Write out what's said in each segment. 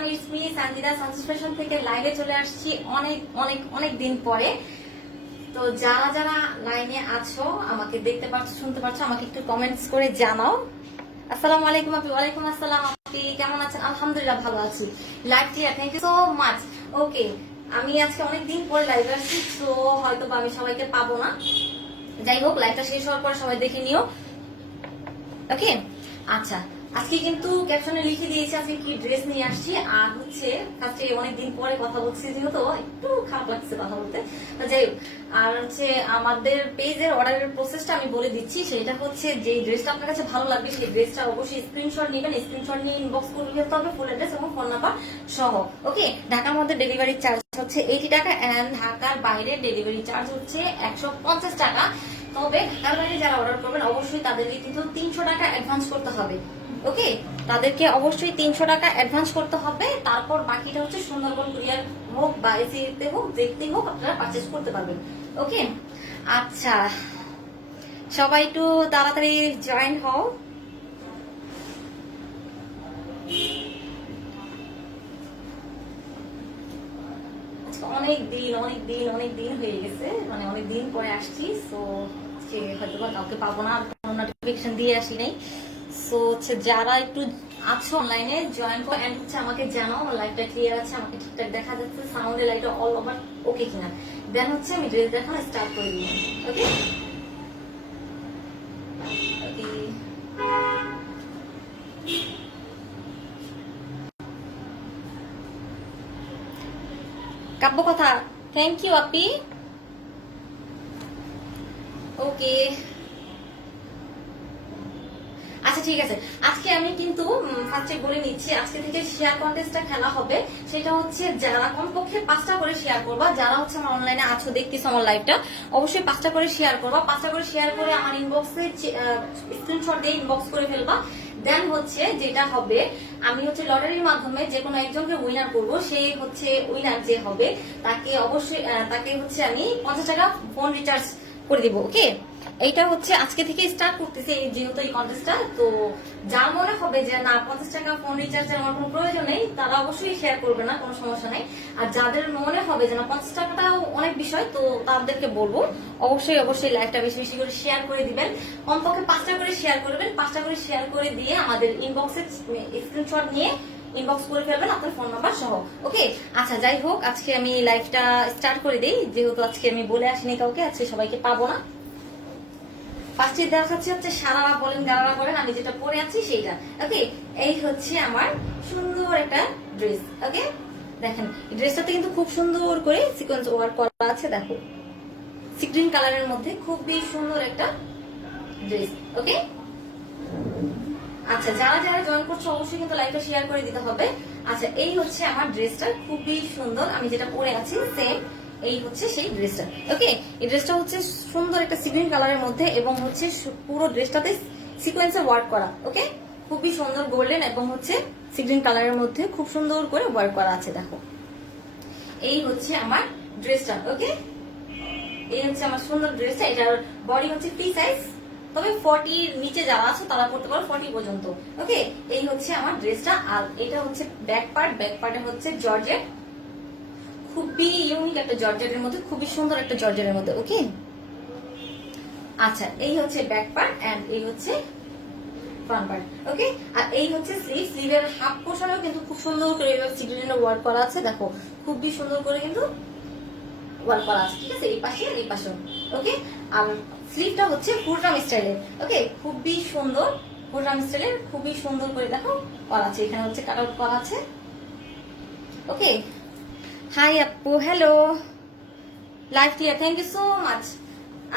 Everyone, it's me Sanjida Sanjid fashion থেকে লাইভে চলে আসছি অনেক অনেক অনেক দিন পরে। তো যারা যারা লাইনে আছো, আমাকে দেখতে পাচ্ছ, শুনতে পাচ্ছ, আমাকে একটু কমেন্টস করে জানাও। আসসালামু আলাইকুম আপনি। ওয়ালাইকুম আসসালাম আপনি, কেমন আছেন? আলহামদুলিল্লাহ ভালো আছি। Live clear, thank you so much. Okay, আমি আজকে অনেক দিন পরে লাইভে আসছি, তো হয়তো আমি সবাইকে পাবো না। যাই হোক, লাইভটা শেষ হওয়ার পর সবাই দেখে নিও। ওকে, আচ্ছা, আজকে কিন্তু ক্যাপশনে লিখে দিয়েছি আজকে কি ড্রেস নিয়ে আসছি। আর হচ্ছে আজকে অনেকদিন পরে কথা বলছি, যেহেতু একটু খারাপ লাগছে কথা বলতে। যাই হোক, আর হচ্ছে আমাদের পেজের অর্ডারের প্রসেসটা আমি বলে দিচ্ছি। সেটা হচ্ছে যে ড্রেসটা আপনার কাছে ভালো লাগবে সেই ড্রেসটা অবশ্যই স্ক্রিনশট নেবেন। স্ক্রিনশট নিয়ে ইনবক্স করে ফেলতে হবে ফুল অ্যাড্রেস এবং ফোন নাম্বার সহ। ওকে, ঢাকার মধ্যে ডেলিভারি চার্জ হচ্ছে 80 টাকা এন্ড ঢাকার বাইরে ডেলিভারি চার্জ হচ্ছে 150 টাকা। তবে ঢাকার বাইরে যারা অর্ডার করবেন অবশ্যই তাদেরকে কিন্তু 300 টাকা অ্যাডভান্স করতে হবে। ওকে, তাদেরকে অবশ্যই 300 টাকা অ্যাডভান্স করতে হবে। তারপর বাকিটা হচ্ছে সুন্দরবন কুরিয়ার হোক বা এসিতে হোক, দেখতেই হোক, আপনারা পারচেজ করতে পারবেন। ওকে, আচ্ছা, সবাই একটু তাড়াতাড়ি জয়েন হও। অনেক দিন হয়ে গেছে, মানে অনেক দিন পরে আসছি। সো হয়তো বা কাউকে পাবো না, নোটিফিকেশন দিয়ে আসি নাই। সো হচ্ছে যারা একটু আছো অনলাইনে জয়েন করো এন্ড হচ্ছে আমাকে জানাও লাইভটা ক্লিয়ার আছে, আমাকে ঠিকঠাক দেখা যাচ্ছে, সাউন্ডে লাইটটা অল ওভার ওকে কিনা। দেন হচ্ছে আমি ড্রেস দেখানো স্টার্ট করে দিই। ওকে ওকে, কাব্য কথা, থ্যাংক ইউ আপি। ওকে, আচ্ছা ঠিক আছে। আজকে আমি কিন্তু ফার্স্টে বলে নিচ্ছি, আজকে থেকে শেয়ার কন্টেস্টটা খেলা হবে। সেটা হচ্ছে যারা কমপক্ষে 5টা করে শেয়ার করবা, যারা হচ্ছে আমার অনলাইনে আছো, দেখতেছো আমার লাইভটা, অবশ্যই 5টা করে শেয়ার করবা। 5টা করে শেয়ার করে আমার ইনবক্সে স্ক্রিনশট দিয়ে ইনবক্স করে ফেলবা। দেন হচ্ছে যেটা হবে, আমি হচ্ছে লটারির মাধ্যমে যে কোনো একজনকে উইনার করবো। সেই হচ্ছে উইনার যে হবে তাকে অবশ্যই তাকে হচ্ছে আমি 50 টাকা ফোন রিচার্জ করে দিব। ওকে, এইটা হচ্ছে আজকে থেকে স্টার্ট করতেছে যেহেতু এই কন্টেস্টটা। তো যার মনে হবে যে না 50 টাকা ফোন রিচার্জের আমার কোনো প্রয়োজন নেই, তারা অবশ্যই শেয়ার করবে না, কোনো সমস্যা নেই। আর যাদের মনে হবে যে না 50 টাকাটাও অনেক বিষয়, তো তাদেরকে বলবো অবশ্যই অবশ্যই লাইভটা বেশি বেশি করে শেয়ার করে দিবেন। কমপক্ষে 5টা করে শেয়ার করবেন। 5টা করে শেয়ার করে দিয়ে আমাদের ইনবক্সে স্ক্রিনশট নিয়ে ইনবক্স করে ফেলবেন আপনার ফোন নাম্বার সহ। ওকে, আচ্ছা, যাই হোক, আজকে আমি লাইভটা স্টার্ট করে দিই। যেহেতু আজকে আমি বলে আসিনি কাউকে, আজকে সবাইকে পাবো না। ফার্স্টে দেখাচ্ছি হচ্ছে সারারা বলেন গারারা বলেন, আমি যেটা পরে আছি সেইটা। ওকে, এই হচ্ছে আমার সুন্দর একটা ড্রেস। ওকে, দেখেন এই ড্রেসটাতে কিন্তু খুব সুন্দর করে সিকোয়েন্স ওয়ার্ক করা আছে। দেখো, সি গ্রিন কালারের মধ্যে খুবই সুন্দর একটা ড্রেস। ওকে, আচ্ছা, যারা যারা জয়েন করছো অবশ্যই কিন্তু লাইভটা শেয়ার করে দিতে হবে। আচ্ছা, এই হচ্ছে আমার ড্রেসটা, খুবই সুন্দর, আমি যেটা পরে আছি সেম এই হচ্ছে সেই ড্রেসটা। ওকে, এই ড্রেসটা হচ্ছে সুন্দর একটা সিগ্রিন কালারের মধ্যে এবং হচ্ছে পুরো ড্রেসটাতে সিকোয়েন্সে ওয়ার্ক করা। ওকে, খুবই সুন্দর গোল্ডেন এবং হচ্ছে সিগ্রিন কালারের মধ্যে খুব সুন্দর করে ওয়ার্ক করা আছে। দেখো, এই হচ্ছে আমার ড্রেসটা। ওকে, এই হচ্ছে আমার সুন্দর ড্রেসটা। এটার বডি হচ্ছে ফ্রি সাইজ, তবে 40 নিচে যাওয়া আছে তারা করতে পারো 40 পর্যন্ত। ওকে, এই হচ্ছে আমার ড্রেসটা। আর এটা হচ্ছে ব্যাক পার্ট। ব্যাক পার্টে হচ্ছে জর্জেট, খুবই ইউনিক একটা জর্জেটের মধ্যে, খুবই সুন্দর একটা জর্জেটের মধ্যে। ওকে, আচ্ছা, এই হচ্ছে ব্যাক পার্ট এন্ড এই হচ্ছে ফ্রন্ট পার্ট। ওকে, আর এই হচ্ছে স্লিভ। স্লিভের হাফ পোর্শনেও কিন্তু খুব সুন্দর করে সিগ্রিনের ওয়ার্ক করা আছে। দেখো, খুবই সুন্দর করে কিন্তু ওয়ার্ক করা আছে। ঠিক আছে, এই পাশে আর এই পাশেও। ওকে, আর স্লিভটা হচ্ছে কুরটাম স্টাইলের। ওকে, খুবই সুন্দর কুরটাম স্টাইলের, খুবই সুন্দর করে দেখো করা আছে। এখানে হচ্ছে কাট আউট করা আছে। ওকে, হাই আপু, hello, live clear, thank you so much.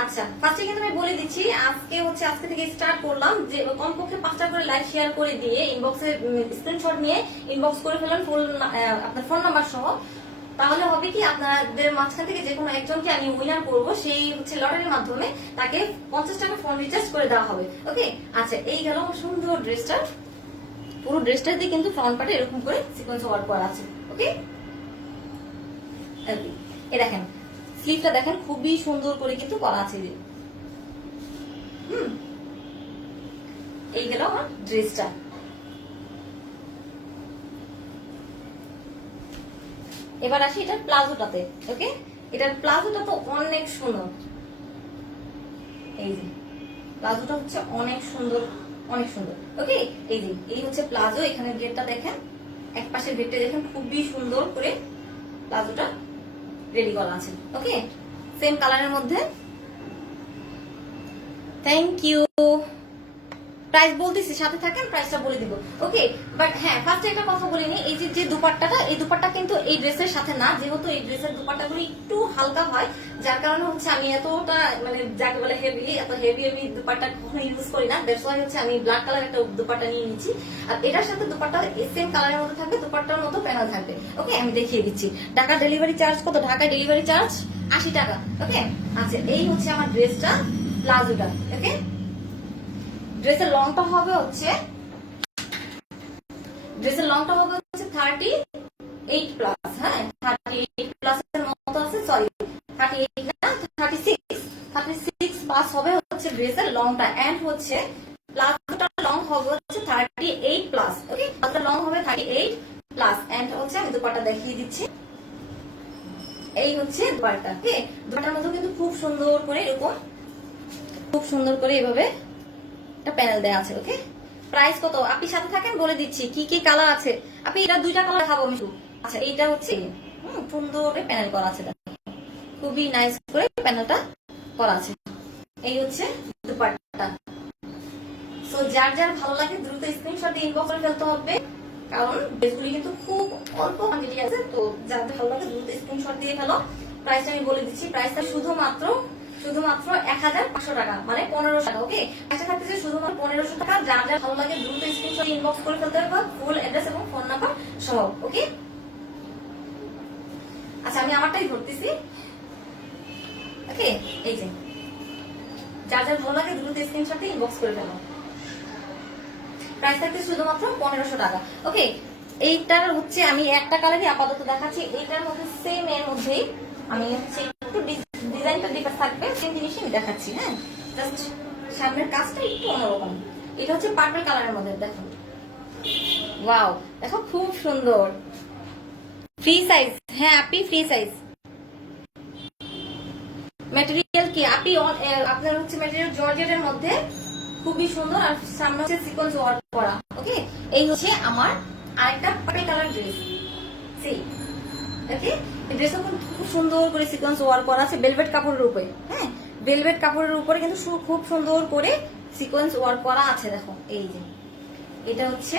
আচ্ছা, ফার্স্টে কিন্তু আমি বলে দিচ্ছি আজকে থেকে স্টার্ট করলাম যে কমপক্ষে 5টা করে লাইভ শেয়ার করে দিয়ে ইনবক্সে স্ক্রিনশট নিয়ে ইনবক্স করে ফেলেন ফুল আপনার ফোন নাম্বার সহ। তাহলে হবে কি, আপনাদের মাঝখান থেকে যে কোনো একজনকে আমি উইনার করবো, সেই হচ্ছে লটারির মাধ্যমে তাকে 50 টাকা ফোন রিচার্জ করে দেওয়া হবে। ওকে, আচ্ছা, এই গেল সুন্দর ড্রেসটা। পুরো ড্রেসটা দিয়ে কিন্তু ফ্রন্ট পার্টে এরকম করে সিকোয়েন্স ওয়ার্ক করা আছে। ওকে, এই দেখেন স্লিভটা দেখেন খুবই সুন্দর করে কিন্তু করা আছে। এই গেল আমার ড্রেসটা। এবার আসি এটার প্লাজোটাতে। ওকে, এটার প্লাজোটা তো অনেক সুন্দর। এই যে প্লাজোটা হচ্ছে অনেক সুন্দর, অনেক সুন্দর। ওকে, এই যে এই হচ্ছে প্লাজো। এখানে গেটটা দেখেন, এক পাশের গেটটা দেখেন, খুবই সুন্দর করে প্লাজোটা রেডি করা আছে। ওকে, সেম কালারের মধ্যে। Thank you. প্রাইস বলতেছি, সাথে থাকেন, প্রাইসটা বলে দিব। ওকে, বাট হ্যাঁ, ফার্স্টে একটা কথা বলিনি, এই যে দুপাট্টাটা, এই দুপাট্টা কিন্তু এই ড্রেসের সাথে না, যেহেতু এই ড্রেসের দুপাট্টাগুলো একটু হালকা হয়, যার কারণে হচ্ছে আমি এতটা মানে যাকে বলে হেভি, এত হেভি আমি দুপাট্টা কখনো ইউজ করি না। দ্যাটস ওয়াই হচ্ছে আমি ব্ল্যাক কালার একটা দুপাট্টা নিয়ে নিচ্ছি। আর এটার সাথে দুপাট্টা সেম কালারের মধ্যে থাকবে, দুপাট্টার মতো প্যানেল থাকবে। ওকে, আমি দেখিয়ে দিচ্ছি। ঢাকা ডেলিভারি চার্জ কত? ঢাকা ডেলিভারি চার্জ 80 টাকা। ওকে, আচ্ছা, এই হচ্ছে আমার ড্রেসটা, প্লাজোটা। ওকে, ড্রেসের লংটা হবে হচ্ছে 38 প্লাস। হ্যাঁ, 38 প্লাস এর মতো আছে, সরি 38 না, 36 প্লাস হবে হচ্ছে ড্রেসের লংটা। এন্ড হচ্ছে প্লাজোটার লং হবে হচ্ছে 38 প্লাস। ওকে, প্লাজোটার লং হবে 38 প্লাস। এন্ড হচ্ছে আমি দুপাট্টা দেখিয়ে দিচ্ছি। এই হচ্ছে দুপাট্টা। ওকে, দুপাট্টার মধ্যে কিন্তু খুব সুন্দর করে এরকম, খুব সুন্দর করে এভাবে একটা প্যানেল দেওয়া আছে। ওকে, প্রাইস কত? আপনি সাথে থাকেন, বলে দিচ্ছি কি কি কালার আছে। আপনি এটা দুইটা কালার দেখাবো আমি। আচ্ছা, এইটা হচ্ছে সুন্দর প্যানেল করা আছে, খুবই নাইস করে প্যানেলটা করা আছে। এই হচ্ছে দুপাট্টা। সো যার যার ভালো লাগে দ্রুত স্ক্রিনশট দিয়ে ইনবক্স করে ফেলতে হবে, কারণ ড্রেসগুলি কিন্তু খুব অল্প কোয়ান্টিটি আছে। তো যাদের ভালো লাগে দ্রুত স্ক্রিনশট দিয়ে ফেলো। প্রাইসটা আমি বলে দিচ্ছি, প্রাইসটা শুধুমাত্র 1500 টাকা, মানে 1500 টাকা। ওকে, আচ্ছা, থাকতেছে শুধুমাত্র 1500 টাকা। যার যার ভালো লাগে দ্রুত স্ক্রিনশট ইনবক্স করে ফেলতে হবে, ফুল অ্যাড্রেস এবং ফোন নাম্বার সহ। ওকে, আচ্ছা, আমি আমারটাই ধরতেছি। ওকে, এই যে যার যার ভালো লাগে দ্রুত স্ক্রিনশট দিয়ে ইনবক্স করে ফেলো। প্রাইস থাকতে শুধুমাত্র 1500 টাকা। ওকে, এইটার হচ্ছে আমি একটা কালারই আপাতত দেখাচ্ছি। এইটার মধ্যে সেম এর মধ্যেই আমি হচ্ছে একটু ডিজাইনটা ডিফারেন্ট থাকবে, সেম জিনিসই আমি দেখাচ্ছি। হ্যাঁ, জাস্ট সামনের কাজটা একটু অন্যরকম। এটা হচ্ছে পার্পল কালারের মধ্যে, দেখো, ওয়াও, দেখো খুব সুন্দর। ফ্রি সাইজ, হ্যাঁ আপনি ফ্রি সাইজ। ম্যাটেরিয়াল কি আপনি, আপনার হচ্ছে ম্যাটেরিয়াল জর্জেটের মধ্যে, খুবই সুন্দর। আর সামনে হচ্ছে সিকোয়েন্স ওয়ার্ক করা। ওকে, এই হচ্ছে আমার আরেকটা পার্পল কালার ড্রেস। সেই ওকে, এই ড্রেসটা খুব সুন্দর করে সিকোয়েন্স ওয়ার্ক করা আছে ভেলভেট কাপড়ের উপরে। হ্যাঁ, ভেলভেট কাপড়ের উপরে কিন্তু খুব সুন্দর করে সিকোয়েন্স ওয়ার্ক করা আছে। দেখো, এই যে এটা হচ্ছে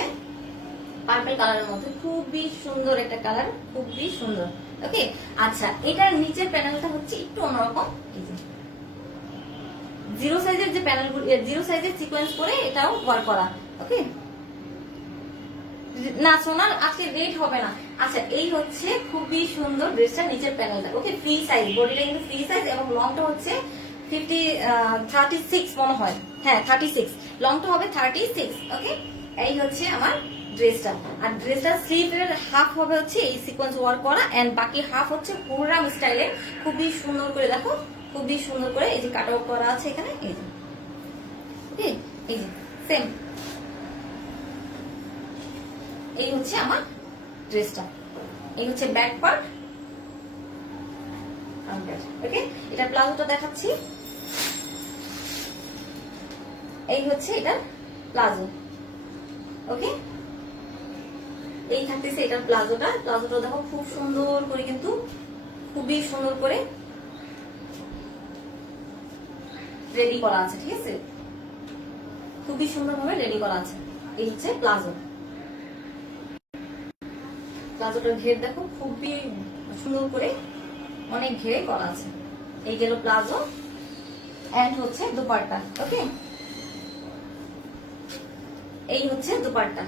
পার্পল কালারের মধ্যে, খুবই সুন্দর একটা কালার, খুবই সুন্দর। ওকে, আচ্ছা, এটার নিচের প্যানেলটা হচ্ছে একটু অন্যরকম। এই যে জিরো সাইজের যে প্যানেলগুলো, জিরো সাইজের সিকোয়েন্স করে এটাও ওয়ার্ক করা। ওকে, না সোনার আজকে রেট হবে না। আচ্ছা, এই হচ্ছে খুবই সুন্দর ড্রেসটা, নিচের প্যানেলটা। ওকে, ফ্রি সাইজ, বডিটা কিন্তু ফ্রি সাইজ এবং লংটা হচ্ছে 36 মনে হয়। হ্যাঁ, 36, লংটা হবে 36। ওকে, এই হচ্ছে আমার ড্রেসটা। আর ড্রেসটা স্লিভের হাফ হবে হচ্ছে এই সিকোয়েন্স ওয়ার্ক করা, এন্ড বাকি হাফ হচ্ছে পুরাম স্টাইলের, খুবই সুন্দর করে। দেখো, খুবই সুন্দর করে এই যে কাট আউট করা আছে এখানে। এই যে ওকে, এই যে সেম, এই হচ্ছে আমার ড্রেসটা। এই হচ্ছে ব্যাক পার্ট। ওকে, এটা প্লাজোটা দেখাচ্ছি। এই হচ্ছে এটা প্লাজো। ওকে, এই থাকতেছে এটার প্লাজোটা। প্লাজোটা দেখো খুব সুন্দর করে, কিন্তু খুবই সুন্দর করে রেডি করা আছে। ঠিক আছে, খুবই সুন্দরভাবে রেডি করা আছে। এই হচ্ছে প্লাজো। প্লাজোটার ঘের দেখো, খুবই সুন্দর করে অনেক ঘেরে করা আছে। এই গেল প্লাজো, এন্ড হচ্ছে দুপাট্টা। ওকে, এই হচ্ছে দুপাট্টা।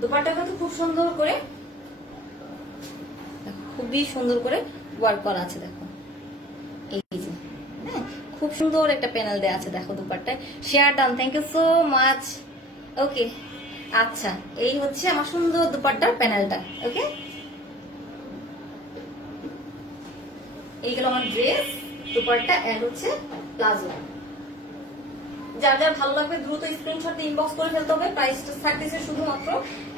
দুপাট্টা কিন্তু খুব সুন্দর করে, খুবই সুন্দর করে ওয়ার্ক করা আছে। দেখো, এই যে, হ্যাঁ, খুব সুন্দর একটা প্যানেল দেওয়া আছে। দেখো দুপাট্টায়। Share done, thank you so much. Okay, আচ্ছা, এই হচ্ছে আমার সুন্দর দুপাট্টার প্যানেলটা। ওকে, এইগুলো আমার ড্রেস, দুপাট্টা, এন্ড হচ্ছে প্লাজো। যার যার ভালো লাগবে দ্রুত স্ক্রিনশট দিয়ে ইনবক্স করে ফেলতে হবে। প্রাইসটা থাকতেছে শুধুমাত্র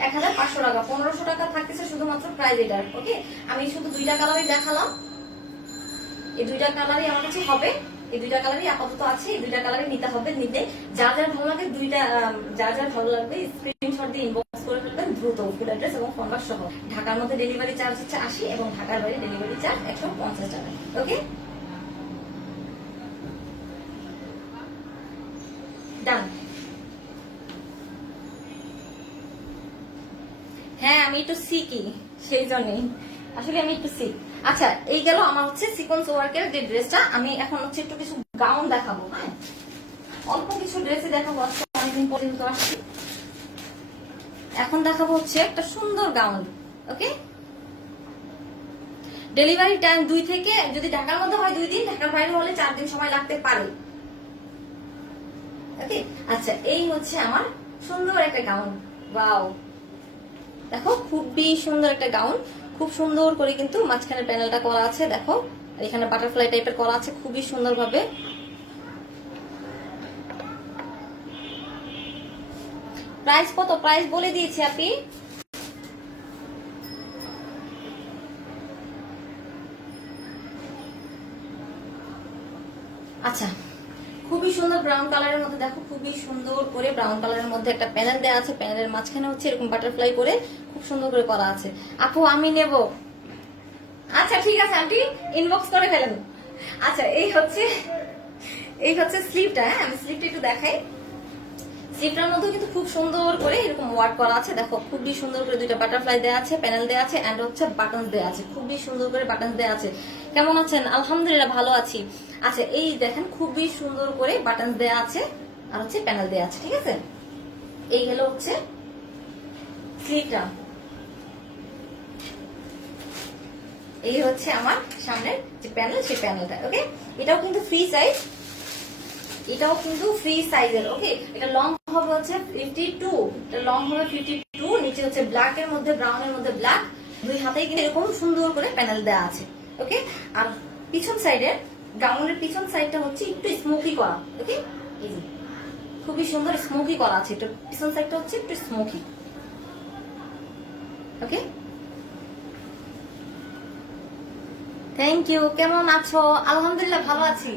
1500 টাকা, 1500 টাকা থাকতেছে শুধুমাত্র প্রাইস এটার। ওকে, আমি শুধু দুইটা কালারই দেখালাম, এই দুইটা কালারই আমার কাছে হবে, এই দুইটা কালারই আপাতত আছে, এই দুইটা কালারই নিতে হবে। নিতে যার যার ভালো লাগে দুইটা, যার যার ভালো লাগবে স্ক্রিনশট দিয়ে ইনবক্স করে ফেলবেন দ্রুত, ফুল অ্যাড্রেস এবং ফোন নাম্বার সহ। ঢাকার মধ্যে ডেলিভারি চার্জ হচ্ছে 80 এবং ঢাকার বাইরে ডেলিভারি চার্জ 150 টাকা। ওকে, ডান। হ্যাঁ, আমি একটু শিখি, সেই জন্যই আসলে আমি একটু শিখ। আচ্ছা, এই গেল আমার হচ্ছে সিকোয়েন্স ওয়ার্কের যে ড্রেসটা। আমি এখন হচ্ছে একটু কিছু গাউন দেখাবো। হ্যাঁ, অল্প কিছু ড্রেসই দেখাবো, আজকে অনেকদিন পর্যন্ত আসছি। এখন দেখাবো হচ্ছে একটা সুন্দর গাউন। ওকে, ডেলিভারি টাইম 2 থেকে, যদি ঢাকার মধ্যে হয় 2 দিন, ঢাকার বাইরে হলে 4 দিন সময় লাগতে পারে। ওকে, আচ্ছা, এই হচ্ছে আমার সুন্দর একটা গাউন। ওয়াও, দেখো খুবই সুন্দর একটা গাউন, খুব সুন্দর করে কিন্তু মাঝখানে প্যানেলটা করা আছে। দেখো এখানে বাটারফ্লাই টাইপের করা আছে খুবই সুন্দর ভাবে। প্রাইস কত? প্রাইস বলে দিয়েছি আপনি। আচ্ছা, খুবই সুন্দর ব্রাউন কালারের মধ্যে, দেখো খুবই সুন্দর করে ব্রাউন কালারের মধ্যে একটা প্যানেল দেওয়া আছে। প্যানেলের মাঝখানে হচ্ছে এরকম বাটারফ্লাই করে খুব সুন্দর করে করা আছে। আপু আমি নেব। আচ্ছা ঠিক আছে, আন্টি ইনবক্স করে ফেলেন। আচ্ছা, এই হচ্ছে স্লিভটা। হ্যাঁ, আমি স্লিভটা একটু দেখাই। স্লিভটার মধ্যে কিন্তু খুব সুন্দর করে এরকম ওয়ার্ক করা আছে। দেখো খুবই সুন্দর করে দুইটা বাটারফ্লাই দেওয়া আছে, প্যানেল দেওয়া আছে, এন্ড হচ্ছে বাটন দেওয়া আছে। খুবই সুন্দর করে বাটন দেওয়া আছে। কেমন আছেন? আলহামদুলিল্লাহ ভালো আছি। আচ্ছা, এই দেখেন খুবই সুন্দর করে বাটন দেওয়া আছে আর হচ্ছে প্যানেল দেওয়া আছে। ঠিক আছে, এই হলো হচ্ছে স্লিভটা। এই হচ্ছে আমার সামনের যে প্যানেল, সেই প্যানেলটা। ওকে, এটাও কিন্তু ফ্রি সাইজ, এটাও কিন্তু ফ্রি সাইজের। ওকে, এটা লং হবে হচ্ছে 52, এটা লং হবে 52, নিচে হচ্ছে ব্ল্যাক এর মধ্যে ব্রাউন এর মধ্যে ব্ল্যাক, দুই হাতেই কিন্তু এরকম সুন্দর করে প্যানেল দেওয়া আছে। ওকে, আর পিছন সাইডের গাউনের পিছন সাইডটা হচ্ছে একটু স্মোকি করা। ওকে, এই যে খুবই সুন্দর স্মোকি করা আছে, এটা পিছন সাইডটা হচ্ছে একটু স্মোকি। Okay, thank you. কেমন আছো? আলহামদুলিল্লাহ ভালো আছি।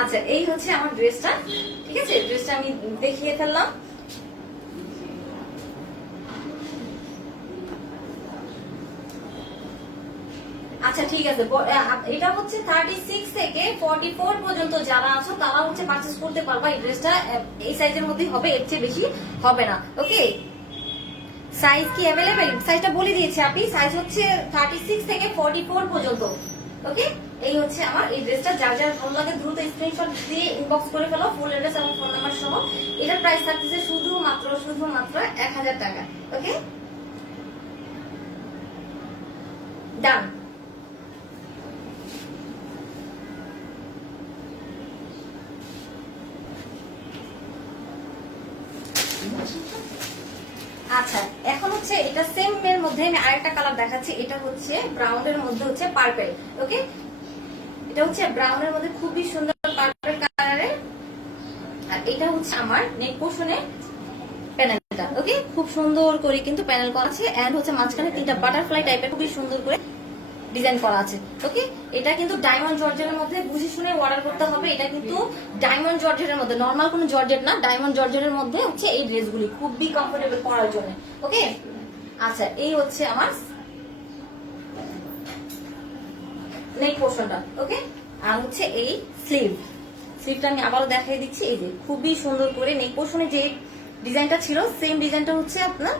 আচ্ছা, এই হচ্ছে আমার ড্রেসটা। ঠিক আছে, ড্রেসটা আমি দেখিয়ে ফেললাম। আচ্ছা ঠিক আছে, এটা হচ্ছে 36 থেকে 44 পর্যন্ত যারা আছো তারা হচ্ছে পারচেজ করতে পারবা। এই ড্রেসটা এই সাইজের মধ্যেই হবে, এর চেয়ে বেশি হবে না। ওকে, সাইজ কি অ্যাভেলেবেল? সাইজটা বলে দিয়েছি আপনি, সাইজ হচ্ছে 36 থেকে 44 পর্যন্ত। ওকে, এই হচ্ছে আমার এই ড্রেসটা। যার যার ভালো লাগে দ্রুত স্ক্রিনশট দিয়ে ইনবক্স করে ফেলো, ফুল অ্যাড্রেস এবং ফোন নাম্বার সহ। এটার প্রাইস থাকতেছে শুধুমাত্র 1000 টাকা। ওকে, ডান। আচ্ছা, এখন হচ্ছে এটা সেম এর মধ্যে আমি আরেকটা কালার দেখাচ্ছি। এটা হচ্ছে ব্রাউন এর মধ্যে হচ্ছে পার্পল। ওকে, এটা হচ্ছে ব্রাউন এর মধ্যে খুবই সুন্দর পার্পল কালারের, আর এটা হচ্ছে আমার নেক পোর্শনে প্যানেলটা। ওকে, খুব সুন্দর করে কিন্তু প্যানেল করা আছে, এন্ড হচ্ছে মাঝখানে 3টা বাটারফ্লাই টাইপের খুবই সুন্দর করে ডিজাইন করা আছে। ওকে, এটা কিন্তু ডায়মন্ড জর্জেটের মধ্যে বুঝে শুনে অর্ডার করতে হবে। এটা কিন্তু ডায়মন্ড জর্জেটের মধ্যে, নরমাল কোনো জর্জেট না, ডায়মন্ড জর্জেটের মধ্যে হচ্ছে এই ড্রেসগুলি খুবই কমফোর্টেবল পরার জন্য। ওকে, আচ্ছা, এই হচ্ছে আমার নেক পোর্শনটা। ওকে, আর হচ্ছে এই স্লিভটা আমি আবারও দেখাই দিচ্ছি। এই যে খুবই সুন্দর করে নেক পোর্শনে যে ডিজাইনটা ছিল সেম ডিজাইনটা হচ্ছে আপনার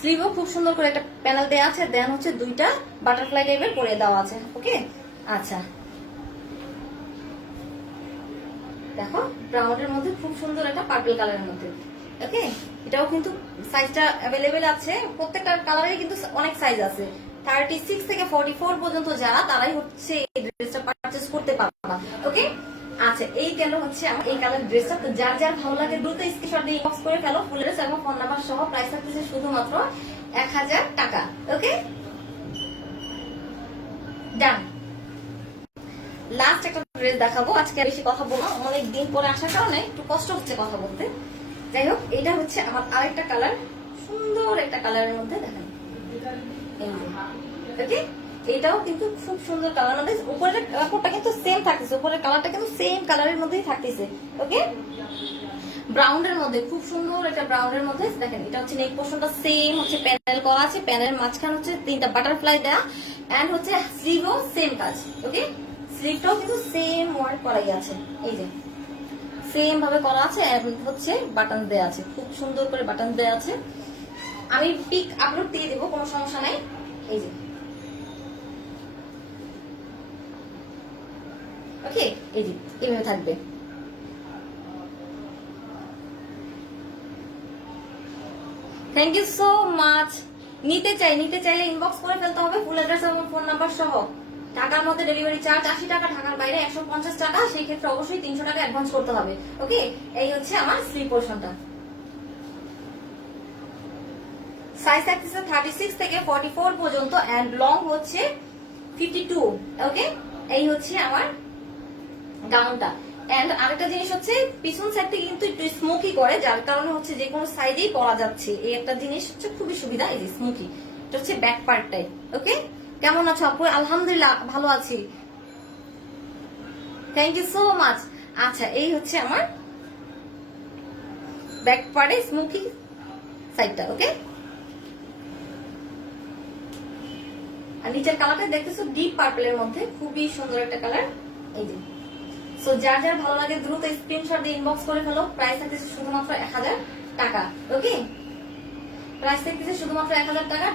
স্লিভেও খুব সুন্দর করে একটা প্যানেল দেওয়া আছে, দেন হচ্ছে 2টা বাটারফ্লাই টাইপের করে দেওয়া আছে। ওকে, আচ্ছা দেখো ব্রাউনের মধ্যে খুব সুন্দর একটা পার্পল কালারের মধ্যে। ওকে, এটাও কিন্তু সাইজটা অ্যাভেলেবেল আছে, প্রত্যেকটা কালারেই কিন্তু অনেক সাইজ আছে। 36 থেকে 44 পর্যন্ত যারা, তারাই হচ্ছে এই ড্রেসটা পারচেজ করতে পারবা। ওকে, আচ্ছা, এই গেল হচ্ছে আমার এই কালার ড্রেসটা। তো যার যার ভালো লাগে দ্রুত স্ক্রিনশট দিয়ে ইনবক্স করে ফেলো, ফুল অ্যাড্রেস এবং ফোন নাম্বার সহ। প্রাইস থাকতেছে শুধুমাত্র 1000 টাকা। ওকে, ডান। লাস্ট একটা ড্রেস দেখাবো। আজকে আর বেশি কথা বলবো, অনেক দিন পরে আসার কারণে একটু কষ্ট হচ্ছে কথা বলতে। যাই হোক, এটা হচ্ছে আমার আরেকটা কালার, সুন্দর একটা কালারের মধ্যে দেখেন। ওকে, এটাও কিন্তু খুব সুন্দর কালার মধ্যে, উপরের কাপড়টা কিন্তু সেম থাকতেছে, উপরের কালারটা কিন্তু সেম কালারের মধ্যেই থাকতেছে। ওকে, ব্রাউনের মধ্যে খুব সুন্দর একটা ব্রাউনের মধ্যে দেখেন। এটা হচ্ছে নেক পোর্শনটা সেম হচ্ছে প্যানেল করা আছে, প্যানেলের মাঝখানে হচ্ছে 3টা বাটারফ্লাই দেয়া, এন্ড হচ্ছে স্লিভও সেম কাজ। ওকে, স্লিভটাও কিন্তু সেম ওয়ার্ক করাই আছে, এই যে সেম ভাবে করা আছে, হচ্ছে বাটন দেয়া আছে, খুব সুন্দর করে বাটন দেয়া আছে। আমি পিক আপলোড দিয়ে দেবো, কোনো সমস্যা নাই। এই যে ওকে, এই যে এইভাবে থাকবে। Thank you so much. নিতে চাইলে ইনবক্স করে ফেলতে হবে, ফুল অ্যাড্রেস এবং ফোন নাম্বার সহ। ঢাকার মধ্যে ডেলিভারি চার্জ 80 টাকা, ঢাকার বাইরে 150 টাকা, সেই ক্ষেত্রে অবশ্যই 300 টাকা অ্যাডভান্স করতে হবে। ওকে, এই হচ্ছে আমার স্লিভ পোর্শনটা। সাইজ থাকতেছে 36 থেকে 44 পর্যন্ত, এন্ড লং হচ্ছে 52। ওকে, এই হচ্ছে আমার গাউনটা। এন্ড আরেকটা জিনিস হচ্ছে পিছন সাইড থেকে কিন্তু একটু স্মোকি করে, যার কারণে হচ্ছে যে কোনো সাইডেই পরা যাচ্ছে। এই একটা জিনিস হচ্ছে খুবই সুবিধা, এই যে স্মোকি। এটা হচ্ছে ব্যাক পার্টটাই। ওকে, কেমন আছো আপু? আলহামদুলিল্লাহ ভালো আছি, থ্যাংক ইউ সো মাচ। আচ্ছা, এই হচ্ছে আমার ব্যাক পার্টে স্মোকি সাইডটা। ওকে, আর নিচের কালারটা দেখতেছো ডিপ পার্পলের মধ্যে, খুবই সুন্দর একটা কালার। এই যে, সো যার যার ভালো লাগে দ্রুত স্ক্রিনশট দিয়ে ইনবক্স করে ফেলো। প্রাইস থাকতেছে শুধুমাত্র 1000 টাকা। ওকে, প্রাইস থাকতেছে শুধুমাত্র 1000 টাকা।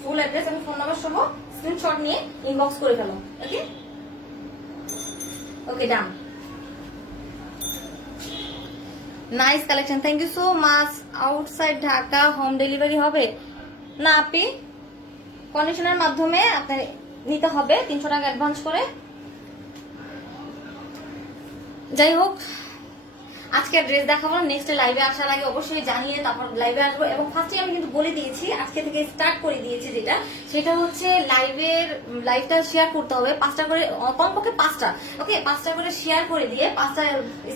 ফুল অ্যাড্রেস এবং ফোন নাম্বার সহ স্ক্রিনশট নিয়ে ইনবক্স করে ফেলো। Okay, okay, done. Nice collection, thank you so much. Outside Dhaka home delivery হবে না আপনি? কন্ডিশনের মাধ্যমে আপনি নিতে হবে 300 টাকা অ্যাডভান্স করে। যাই হোক, আজকে ড্রেস দেখাবো, নেক্সট লাইভে আসার আগে অবশ্যই জানিয়ে তারপর লাইভে আসবো। এবং ফার্স্টে আমি কিন্তু বলে দিয়েছি, আজকে থেকে স্টার্ট করে দিয়েছি, সেটা হচ্ছে লাইভটা শেয়ার করতে হবে 5টা করে, কমপক্ষে 5টা। ওকে, 5টা করে শেয়ার করে দিয়ে 5টা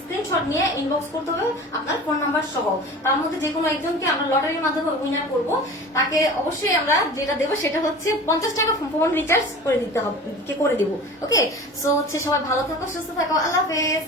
স্ক্রিনশট নিয়ে ইনবক্স করতে হবে আপনার ফোন নাম্বার সহ। তার মধ্যে যে কোনো একজনকে আমরা লটারির মাধ্যমে উইনার করব। তাকে অবশ্যই আমরা যেটা দেবো সেটা হচ্ছে 50 টাকা ফোন রিচার্জ করে দিতে হবে, করে দিব। ওকে, সো হচ্ছে সবাই ভালো থাকো, সুস্থ থাকো, আল্লাহ হাফেজ।